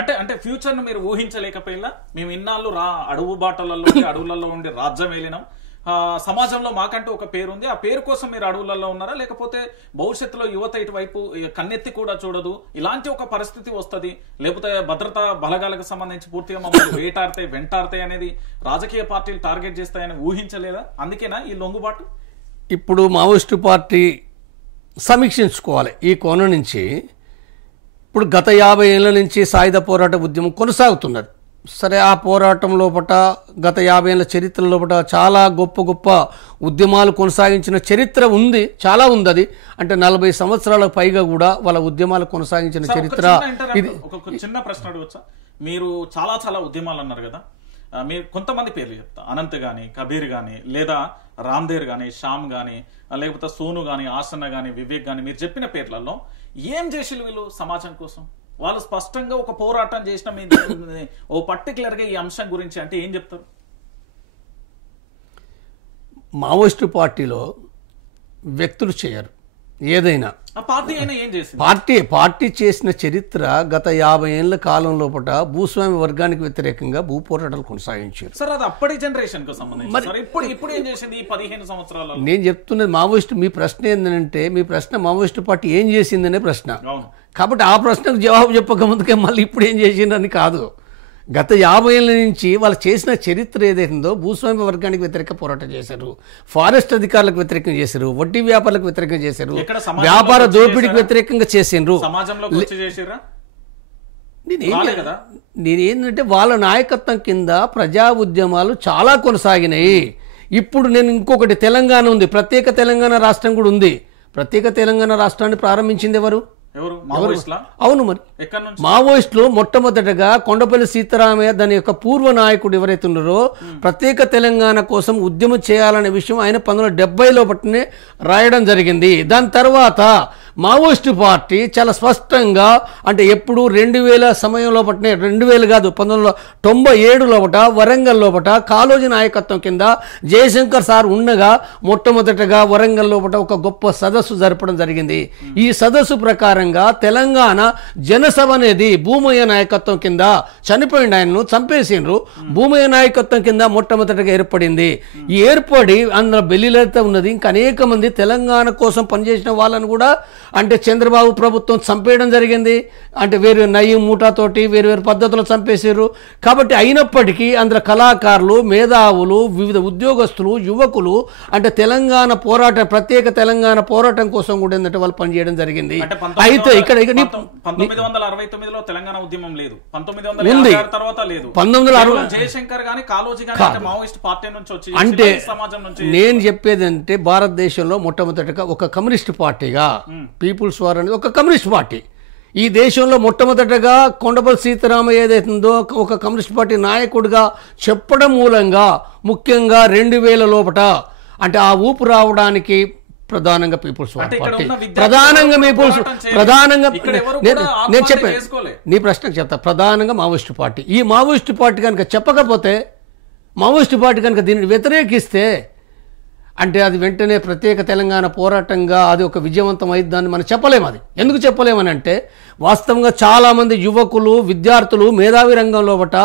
అంటే అంటే ఫ్యూచర్ ను మీరు ఊహించలేకపోయినా మేము ఇన్నాళ్ళు అడవు బాటలలో అడవులలో ఉండి రాజ్యం వెళ్ళినాం, సమాజంలో మాకంటూ ఒక పేరు ఉంది, ఆ పేరు కోసం మీరు అడవులలో ఉన్నారా, లేకపోతే భవిష్యత్తులో యువత ఇటువైపు కన్నెత్తి కూడా చూడదు ఇలాంటి ఒక పరిస్థితి వస్తుంది, లేకపోతే భద్రతా బలగాలకు సంబంధించి పూర్తిగా మమ్మల్ని వెంటాడతాయి అనేది రాజకీయ పార్టీలు టార్గెట్ చేస్తాయని ఊహించలేదా? అందుకేనా ఈ లొంగుబాటు? ఇప్పుడు మావోయిస్టు పార్టీ సమీక్షించుకోవాలి ఈ కోణం నుంచి. ఇప్పుడు గత 50 ఏళ్ల నుంచి సాయుధ పోరాట ఉద్యమం కొనసాగుతున్నది. సరే, ఆ పోరాటం లోపట గత 50 ఏళ్ల చరిత్ర లోపట చాలా గొప్ప గొప్ప ఉద్యమాలు కొనసాగించిన చరిత్ర ఉంది, చాలా ఉంది. అది అంటే 40 సంవత్సరాలకు పైగా కూడా వాళ్ళ ఉద్యమాలు కొనసాగించిన చరిత్ర ఇది. ఒక చిన్న ప్రశ్న అడగచ్చా? మీరు చాలా చాలా ఉద్యమాలు అన్నారు కదా, మీరు కొంతమంది పేర్లు చెప్తా, అనంత్ గాని, కబీర్ గాని, లేదా రామ్దేర్ గాని, శ్యామ్ గాని, లేకపోతే సోను గాని, ఆసన్న గాని, వివేక్ గాని, మీరు చెప్పిన పేర్లలో ఏం చేసిలు వీళ్ళు సమాజం కోసం? వాళ్ళు స్పష్టంగా ఒక పోరాటం చేసిన ఓ పర్టికులర్ గా ఈ అంశం గురించి అంటే ఏం చెప్తారు? మావోయిస్టు పార్టీలో వ్యక్తులు చేయరు ఏదైనా, పార్టీ అయినా ఏం చేసింది? పార్టీ చేసిన చరిత్ర గత 50 ఏళ్ల కాలం లోపల భూస్వామి వర్గానికి వ్యతిరేకంగా భూ పోరాటాలు కొనసాగించారు. సార్, అది అప్పటి జనరేషన్ కు సంబంధించి ఇప్పుడు ఏం చేసింది ఈ 15 సంవత్సరాలలో? నేను చెప్తున్నది మావోయిస్టు. మీ ప్రశ్న ఏంటంటే, మీ ప్రశ్న మావోయిస్టు పార్టీ ఏం చేసిందనే ప్రశ్న. కాబట్టి ఆ ప్రశ్నకు జవాబు చెప్పక ముందుకే మళ్ళీ ఇప్పుడు ఏం చేసిందని కాదు. గత 50 ఏళ్ళ నుంచి వాళ్ళు చేసిన చరిత్ర ఏదైతుందో, భూస్వామ్య వర్గానికి వ్యతిరేక పోరాటం చేశారు, ఫారెస్ట్ అధికారులకు వ్యతిరేకంగా చేశారు, వడ్డీ వ్యాపారులకు వ్యతిరేకంగా చేశారు, వ్యాపార దోపిడీకి వ్యతిరేకంగా చేసిండ్రు. నేనేంటంటే వాళ్ళ నాయకత్వం కింద ప్రజా ఉద్యమాలు చాలా కొనసాగినాయి. ఇప్పుడు నేను ఇంకొకటి, తెలంగాణ ఉంది, ప్రత్యేక తెలంగాణ రాష్ట్రం కూడా ఉంది. ప్రత్యేక తెలంగాణ రాష్ట్రాన్ని ప్రారంభించింది ఎవరు? అవును, మరి మావోయిస్టులు మొట్టమొదటగా కొండపల్లి సీతారామయ్య దాని యొక్క పూర్వ నాయకుడు ఎవరైతే ఉన్నారో, ప్రత్యేక తెలంగాణ కోసం ఉద్యమం చేయాలనే విషయం ఆయన 1970లో బట్టినే రాయడం జరిగింది. దాని తర్వాత మావోయిస్టు పార్టీ చాలా స్పష్టంగా, అంటే ఎప్పుడు 2000 సమయంలో పట్టినే, 2000 కాదు 1997 లోపట వరంగల్ లోపట కాళోజీ నాయకత్వం కింద జయశంకర్ సార్ ఉండగా మొట్టమొదటగా వరంగల్ లోపట ఒక గొప్ప సదస్సు జరపడం జరిగింది. ఈ సదస్సు ప్రకారంగా తెలంగాణ జనసభ అనేది భూమయ్య నాయకత్వం కింద, చనిపోయింది, ఆయన్ను చంపేసిండ్రు, భూమయ్య నాయకత్వం కింద మొట్టమొదటిగా ఏర్పడింది. ఈ ఏర్పడి అందులో బెల్లిలత ఉన్నది, ఇంకా అనేక మంది తెలంగాణ కోసం పనిచేసిన వాళ్ళను కూడా అంటే చంద్రబాబు ప్రభుత్వం చంపేయడం జరిగింది. అంటే వేరు నయీం మూటాతోటి వేరు పద్ధతులు చంపేశారు. కాబట్టి అయినప్పటికీ అందులో కళాకారులు, మేధావులు, వివిధ ఉద్యోగస్తులు, యువకులు అంటే తెలంగాణ పోరాటం, ప్రత్యేక తెలంగాణ పోరాటం కోసం కూడా ఏంటంటే వాళ్ళు పనిచేయడం జరిగింది. అయితే ఇక్కడ 1969లో తెలంగాణ ఉద్యమం లేదు, 1960 తర్వాత లేదు, 1960 జయశంకర్ గాని కాళోజీ గాని మావోయిస్ట్ పార్టీ నుంచి వచ్చి అంటే సమాజం నుంచి. నేను చెప్పేది అంటే భారతదేశంలో మొట్టమొదటిగా ఒక కమ్యూనిస్ట్ పార్టీగా పీపుల్స్ వార్ అనేది ఒక కమ్యూనిస్ట్ పార్టీ. ఈ దేశంలో మొట్టమొదటగా కొండపల్లి సీతారామయ్య ఏదైతుందో ఒక కమ్యూనిస్ట్ పార్టీ నాయకుడిగా చెప్పడం మూలంగా ముఖ్యంగా 2000 లోపట అంటే ఆ ఊపు రావడానికి ప్రధానంగా పీపుల్స్ వార్ పార్టీ, ప్రధానంగా నేను చెప్పాను, నీ ప్రశ్నకు చెప్తా, ప్రధానంగా మావోయిస్టు పార్టీ. ఈ మావోయిస్టు పార్టీ కనుక చెప్పకపోతే, మావోయిస్టు పార్టీ కనుక దీన్ని వ్యతిరేకిస్తే అంటే అది వెంటనే ప్రత్యేక తెలంగాణ పోరాటంగా అది ఒక విజయవంతం అయిద్దాన్ని మనం చెప్పలేము. అది ఎందుకు చెప్పలేమని అంటే, వాస్తవంగా చాలామంది యువకులు, విద్యార్థులు మేధావి రంగంలో బట్ట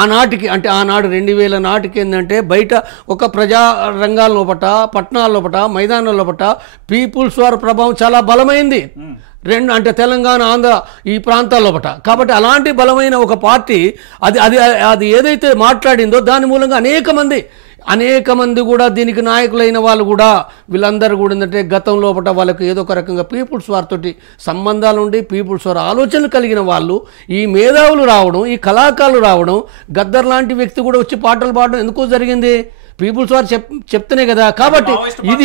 ఆనాటికి అంటే ఆనాడు 2000 నాటికి ఏంటంటే బయట ఒక ప్రజా రంగాల లోపట, పట్టణాల లోపట, మైదానాల లోపట పీపుల్స్ వార్ ప్రభావం చాలా బలమైంది. అంటే తెలంగాణ, ఆంధ్ర ఈ ప్రాంతాల్లో బట్ట. కాబట్టి అలాంటి బలమైన ఒక పార్టీ అది అది అది ఏదైతే మాట్లాడిందో దాని మూలంగా అనేక మంది కూడా దీనికి నాయకులైన వాళ్ళు కూడా వీళ్ళందరూ కూడా ఏంటంటే గతంలో పట్ల వాళ్ళకి ఏదో ఒక రకంగా పీపుల్స్ వార్ తోటి సంబంధాలు ఉండి పీపుల్స్ వార్ ఆలోచనలు కలిగిన వాళ్ళు, ఈ మేధావులు రావడం, ఈ కళాకారులు రావడం, గద్దర్ లాంటి వ్యక్తి కూడా వచ్చి పాటలు పాడడం ఎందుకు జరిగింది? పీపుల్స్ వార్ చెప్తేనే కదా. కాబట్టి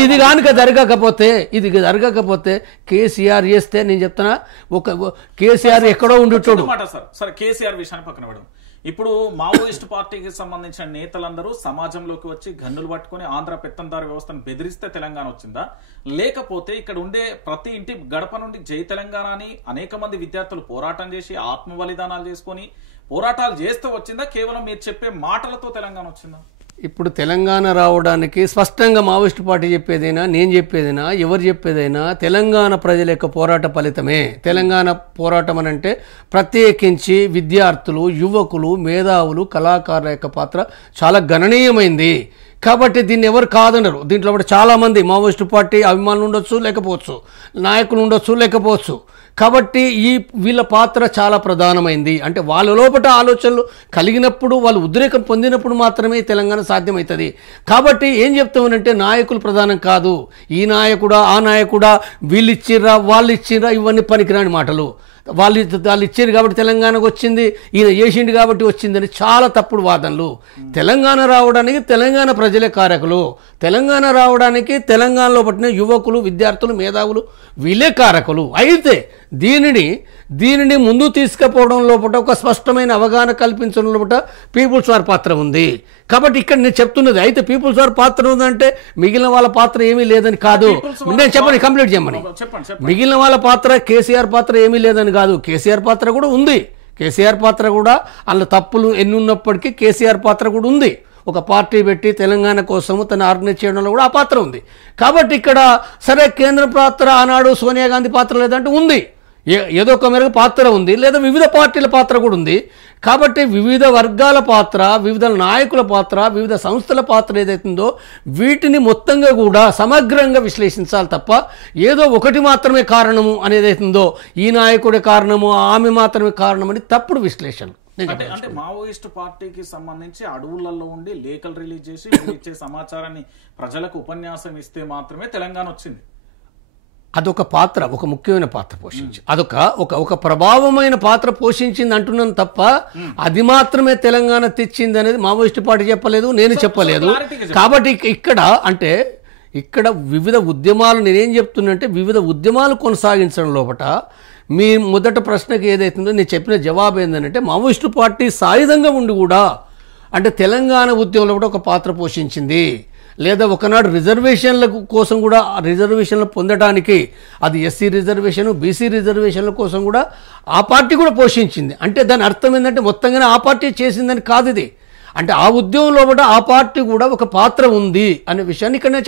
ఇది కనుక జరగకపోతే కేసీఆర్ చేస్తే, నేను చెప్తున్నా, ఒక కేసీఆర్ ఎక్కడో ఉండేటోడు. కేసీఆర్ విషయాన్ని పక్కన పెడదాం. ఇప్పుడు మావోయిస్ట్ పార్టీకి సంబంధించిన నేతలందరూ సమాజంలోకి వచ్చి గన్నులు పట్టుకుని ఆంధ్ర పెత్తందారు వ్యవస్థను బెదిరిస్తే తెలంగాణ వచ్చిందా, లేకపోతే ఇక్కడ ఉండే ప్రతి ఇంటి గడప నుండి జై తెలంగాణ అని అనేక మంది విద్యార్థులు పోరాటం చేసి ఆత్మ బలిదానాలు చేసుకొని పోరాటాలు చేస్తూ వచ్చిందా, కేవలం మీరు చెప్పే మాటలతో తెలంగాణ వచ్చిందా? ఇప్పుడు తెలంగాణ రావడానికి స్పష్టంగా మావోయిస్టు పార్టీ చెప్పేదైనా, నేను చెప్పేదైనా, ఎవరు చెప్పేదైనా తెలంగాణ ప్రజల యొక్క పోరాట ఫలితమే. తెలంగాణ పోరాటం అని అంటే ప్రత్యేకించి విద్యార్థులు, యువకులు, మేధావులు, కళాకారుల యొక్క పాత్ర చాలా గణనీయమైంది. కాబట్టి దీన్ని ఎవరు కాదనరు. దీంట్లో కూడా చాలామంది మావోయిస్టు పార్టీ అభిమానులు ఉండొచ్చు, లేకపోవచ్చు, నాయకులు ఉండొచ్చు, లేకపోవచ్చు. కాబట్టి వీళ్ళ పాత్ర చాలా ప్రధానమైంది. అంటే వాళ్ళ లోపల ఆలోచనలు కలిగినప్పుడు, వాళ్ళు ఉద్రేకం పొందినప్పుడు మాత్రమే తెలంగాణ సాధ్యమవుతుంది. కాబట్టి ఏం చెప్తామనంటే నాయకులు ప్రధానం కాదు. ఈ నాయకుడా, ఆ నాయకుడా, వీళ్ళు ఇచ్చిర్రా, వాళ్ళు ఇచ్చిర్రా, ఇవన్నీ పనికిరాని మాటలు. వాళ్ళు ఇచ్చారు కాబట్టి తెలంగాణకు వచ్చింది, ఈయన చేసిండు కాబట్టి వచ్చిందని చాలా తప్పుడు వాదనలు. తెలంగాణ రావడానికి తెలంగాణ ప్రజలే కారకులు. తెలంగాణ రావడానికి తెలంగాణలో పట్టిన యువకులు, విద్యార్థులు, మేధావులు వీళ్ళే కారకులు. అయితే దీనిని ముందు తీసుకుపోవడం లోపల ఒక స్పష్టమైన అవగాహన కల్పించడం లోపల పీపుల్స్ వార్ పాత్ర ఉంది. కాబట్టి ఇక్కడ నేను చెప్తున్నది, అయితే పీపుల్స్ వార్ పాత్ర ఉందంటే మిగిలిన వాళ్ళ పాత్ర ఏమీ లేదని కాదు. నేను చెప్పండి, కంప్లీట్ చేయమని. మిగిలిన వాళ్ళ పాత్ర, కేసీఆర్ పాత్ర ఏమీ లేదని కాదు. కేసీఆర్ పాత్ర కూడా ఉంది. కేసీఆర్ పాత్ర కూడా, అందులో తప్పులు ఎన్ని ఉన్నప్పటికీ కేసీఆర్ పాత్ర కూడా ఉంది. ఒక పార్టీ పెట్టి తెలంగాణ కోసము తను ఆర్గనైజ్ చేయడంలో కూడా ఆ పాత్ర ఉంది. కాబట్టి ఇక్కడ సరే కేంద్ర పాత్ర ఆనాడు సోనియా గాంధీ పాత్ర లేదంటే ఉంది, ఏదో ఒక మేరకు పాత్ర ఉంది, లేదా వివిధ పార్టీల పాత్ర కూడా ఉంది. కాబట్టి వివిధ వర్గాల పాత్ర, వివిధ నాయకుల పాత్ర, వివిధ సంస్థల పాత్ర ఏదైతుందో వీటిని మొత్తంగా కూడా సమగ్రంగా విశ్లేషించాలి తప్ప ఏదో ఒకటి మాత్రమే కారణము అనేదైతుందో, ఈ నాయకుడే కారణము, ఆమె మాత్రమే కారణమని తప్పుడు విశ్లేషణ. అంటే మావోయిస్టు పార్టీకి సంబంధించి అడవులలో ఉండి లేఖలు రిలీజ్ చేసి ఇచ్చే సమాచారాన్ని ప్రజలకు ఉపన్యాసం ఇస్తే మాత్రమే తెలంగాణ వచ్చింది. అదొక పాత్ర, ఒక ముఖ్యమైన పాత్ర పోషించి, ఒక ప్రభావమైన పాత్ర పోషించింది అంటున్నాను తప్ప అది మాత్రమే తెలంగాణ తెచ్చింది అనేది మావోయిస్టు పార్టీ చెప్పలేదు, నేను చెప్పలేదు. కాబట్టి ఇక్కడ వివిధ ఉద్యమాలు, నేనేం చెప్తున్నంటే వివిధ ఉద్యమాలు కొనసాగించడం లోపల మీ మొదట ప్రశ్నకి ఏదైతుందో నేను చెప్పిన జవాబు ఏంటంటే మావోయిస్టు పార్టీ సాయుధంగా ఉండి కూడా అంటే తెలంగాణ ఉద్యమంలో కూడా ఒక పాత్ర పోషించింది. లేదా ఒకనాడు రిజర్వేషన్ల కోసం కూడా, రిజర్వేషన్లు పొందడానికి అది ఎస్సీ రిజర్వేషన్, బీసీ రిజర్వేషన్ల కోసం కూడా ఆ పార్టీ కూడా పోషించింది. అంటే దాని అర్థం ఏంటంటే మొత్తంగానే ఆ పార్టీ చేసిందని కాదు ఇది. అంటే ఆ ఉద్యమంలో కూడా ఆ పార్టీ కూడా ఒక పాత్ర ఉంది అనే విషయాన్ని ఇక్కడ నేను